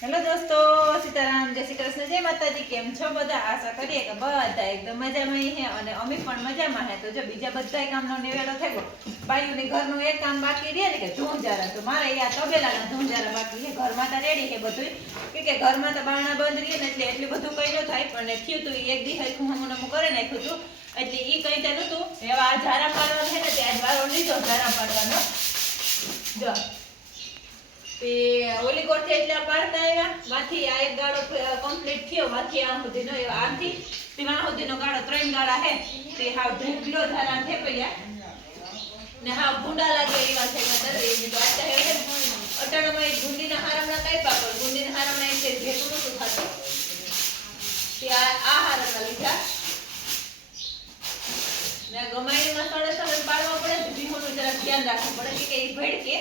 Hello દોસ્તો, સીતારામ, જય શ્રી કૃષ્ણ, જય માતાજી, કેમ છો? બધા આશા કરીએ કે બધા એકદમ મજામાં હે અને અમે પણ મજામાં હે. તો જો બીજા બધા કામનો નિવેડો થઈ ગયો બાયુની ઘરનું એક કામ બાકી રહે ને કે ઝુંઝારા તો મારે અહીંયા તબેલાના ઝુંઝારા બાકી છે ઘરમાં તો રેડી છે બધું કે કે ઘરમાં તો બારણા બંધ રહીએ ને એટલે એટલું બધું કંઈ ન થાય, પણ થયું તું એક દી હરખું હમું નમું કરી નાખ્યું હતું એટલે એ કઈ ત્યાં નહોતું એવા આ ઝારા પાડવાનો છે ને ત્યાં વારો લીધો ઝારા પાડવાનો. જો. તે ઓલી કોઠે એટલા પાડતા આવ્યા માંથી આ એક ગાળો કમ્પ્લીટ થયો. માંથી આ સુધી નો આથી તે આ સુધીનો ગાળો ત્રણ ગાળા હે. તે હા ઢૂકલો ધારા થે પડ્યા ને હા ભૂંડા લાગે એવા છે મતલબ એ તો આટા હે અટાણામાં એક ગુંડીના હારમણા કાપ્યા પણ ગુંડીના હારમણા એક ભેગું નતું થતું. તે આ આ હારમણા લીધા. ને ગમાઈમાં સડે સડે પાડવા પડે ભીહોનું જરા ધ્યાન રાખવું પડે કે એ ભેડ કે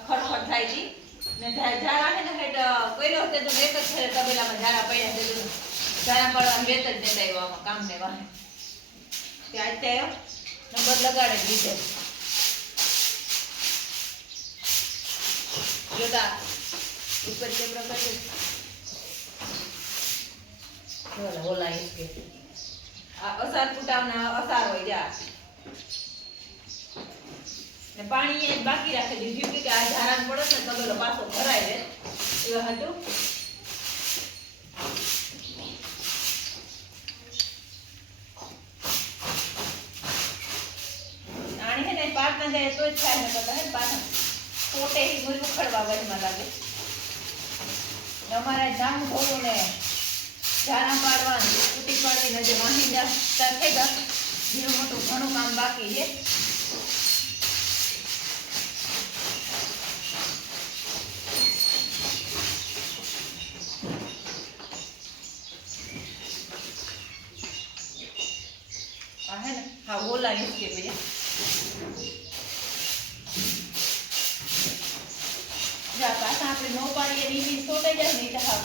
ખડખડ થાય જી ને ઝા- હે ને હેઠ કર્યો તે તો એક જ તબેલામાં ઝારા પડ્યા તે ઝારા પાડવા બેત જ નેતા આમાં કામને વાહે. તે આજ આવ્યો. દીધે જોતા ઉપર કેમેરા કરી ઓલા ઓલા એક આ અસાર ફૂટાવના અસાર હોય જા. ને પાણી એ બાકી રાખી દીધું કે આ ધારાન પડે ને તબેલો પાછો ભરાય રહે. એવા હતું? આણી હે ને પાટના જાય તો જ થાય ને પતા હે ને પાટણ. પોતે હી લાગે. ને અમારે જામ ઘોડું ને ઝારા પાડવાનું, કુટી પાડીને જે વાહિંદા થઈ ગયા ઘીરું મોટું ઘણું કામ બાકી છે આ હે યુઝ કે ભૈયા જા પાછા આપણે નો પાડીએ ને ઈ બી સોટાઈ જાય ને એટલે હા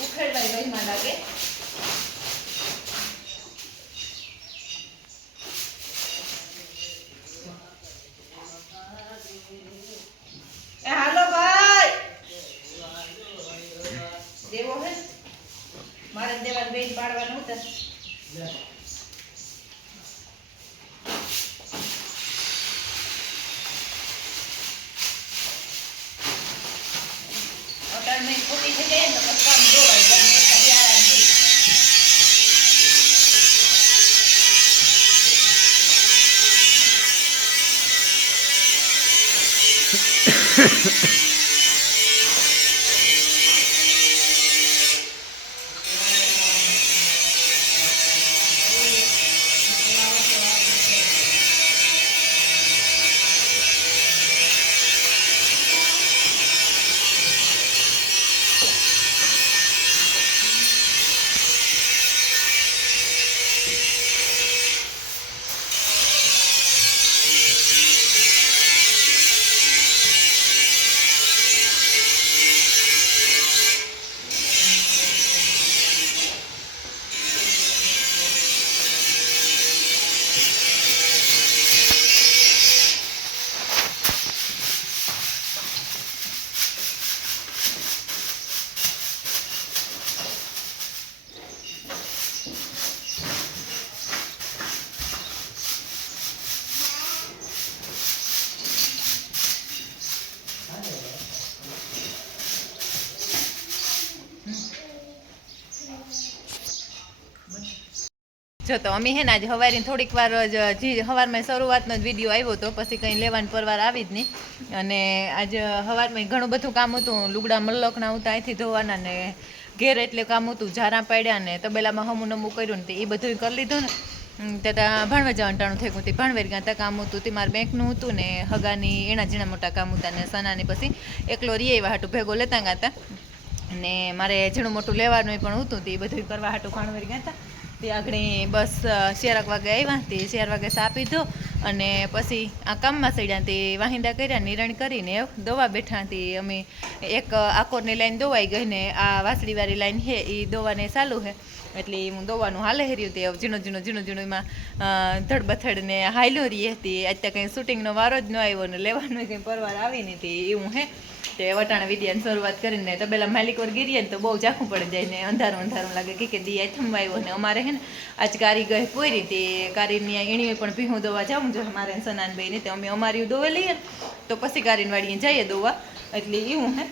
ઉખેડવાય વહીમાં લાગે. એ હાલો ભાઈ. દેવો હે. મારે દેવાન બેન પાડવાનું હતા અટાણમાં ખોટી થઈ જાય ને તો પછી કામ દોવાય જાય ને એટલા યારા જો તો અમે હે ને આજે હવારી થોડીક વાર જ હવારમાં શરૂઆતનો જ વીડિયો આવ્યો હતો પછી કંઈ લેવાનું પરવાર આવી જ નહીં. અને આજે હવારમાં ઘણું બધું કામ હતું. લુગડા મલ્લકના હતા ત્યાંથી ધોવાના ને ઘેર એટલે કામ હતું. ઝારા પાડ્યા ને તબેલામાં હમું નમું કર્યું ને એ બધું કરી લીધું ને. ત્યાં ભણવા જવાનું ટાણું થઈ ગયું ભાણવેર ગયા ત્યાં કામ હતું. તે મારા બેંકનું હતું ને હગાની, એના ઝીણા મોટા કામ હતા ને સનાની પછી એકલો રીએ એવા હાટું ભેગો લેતા ગયા હતા અને મારે ઝીણું મોટું લેવાનું પણ હતું તે બધું કરવા હાટું ભણવેર ગયા હતા તે આગળ બસ શેરક વાગે આવ્યા તે શેર વાગે સા પીધો અને પછી આ કામમાં સડ્યા તે વાહિંદા કર્યા નિરણ કરીને દોવા બેઠા તે અમે એક આકોરની લાઈન દોવાઈ ગઈ ને આ વાસળીવાળી લાઈન છે એ દોવાને ચાલુ છે. એટલે હું દોવાનું હાલે હેર્યું તે ઝીણો ઝીણું ઝીણું ઝીણું ઝીણું એમાં અ, ધડબથડ ને હાયલો રહી હતી. અત્યારે કંઈ શૂટિંગનો વારો જ ન આવ્યો ને લેવાનું કંઈ પરવાર આવી નહીં હતી એવું હે તે વટાણા વિદ્યાની શરૂઆત કરીને તબેલા માલિક વર ગીરીએ ને તો બહુ ઝાખું પડી જાય ને અંધારું અંધારું લાગે. કે દી થંભ આવ્યો ને અમારે હે ને આજ કારી ગઈ પોરી તે કારીની એણીએ પણ ભીહું દોવા જાઉં જો મારે સનાન બેને તે અમે અમારી દોવે લઈએ. તો પછી કારીને વાડીએ જઈએ દોવા. એટલે એવું હે.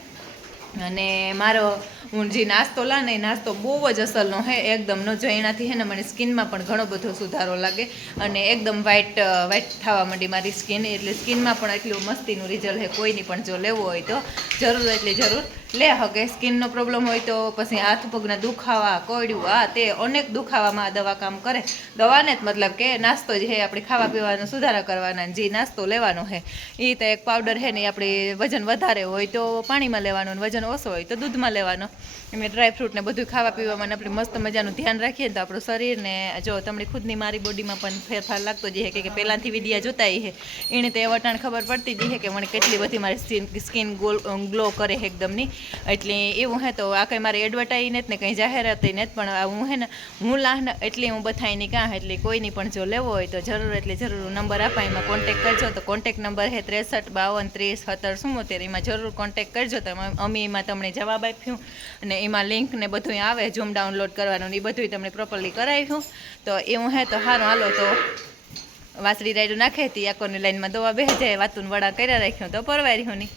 અને મારો હું જે નાસ્તો લા ને એ નાસ્તો બહુ જ અસલનો હે, એકદમ નો જો એનાથી હે ને મને સ્કિનમાં પણ ઘણો બધો સુધારો લાગે અને એકદમ વ્હાઈટ વ્હાઈટ થવા માંડી મારી સ્કિન, એટલે સ્કિનમાં પણ એટલું મસ્તીનું રિઝલ્ટ હે, કોઈની પણ જો લેવો હોય તો જરૂર, એટલે જરૂર. લે હકે સ્કિનનો પ્રોબ્લેમ હોય તો પછી હાથ પગના દુખાવા કોયડું આ તે અનેક દુખાવામાં આ દવા કામ કરે. દવાને જ મતલબ કે નાસ્તો જે છે આપણે ખાવા પીવાનો સુધારા કરવાના જે નાસ્તો લેવાનો છે એ તો એક પાવડર છે ને આપણે વજન વધારે હોય તો પાણીમાં લેવાનો અને વજન ઓછો હોય તો દૂધમાં લેવાનો. એમ ડ્રાયફ્રૂટને બધું ખાવા પીવામાં આપણે મસ્ત મજાનું ધ્યાન રાખીએ તો આપણું શરીરને જો તમને ખુદની મારી બોડીમાં પણ ફેરફાર લાગતો જ હે કે પહેલાંથી વિદ્યા જોતા હે. એણે તે વટાણ ખબર પડતી જ હે કે મને કેટલી બધી મારી સ્કિન સ્કિન ગોલ કરે એકદમની એટલે એવું હે તો આ કંઈ મારી એડવર્ટાઈ નથી ને કંઈ જાહેરાત નથી પણ હું હે ને, હું લાહન, એટલી હું બથાઈની કાં, એટલે કોઈની પણ જો લેવો હોય તો જરૂર, એટલે જરૂર નંબર આપા, એમાં કોન્ટેક કરજો. તો કોન્ટેક નંબર હે ત્રેસઠ, બાવન, ત્રીસ, સત્તર ચુમ્મોતેર એમાં જરૂર કોન્ટેક કરજો. તો અમે- એમાં તમને જવાબ આપ્યું અને એમાં લિંક ને બધું આવે ઝૂમ ડાઉનલોડ કરવાનું એ બધું તમને પ્રોપરલી કરાવ્યું. તો એવું હે તો સારું હાલો તો વાસળી રાયડું નાખે હતી આકોની લાઈનમાં દવા જાય, વાતુન વડા કર્યા રાખ્યું, તો પરવાર્યું નહીં.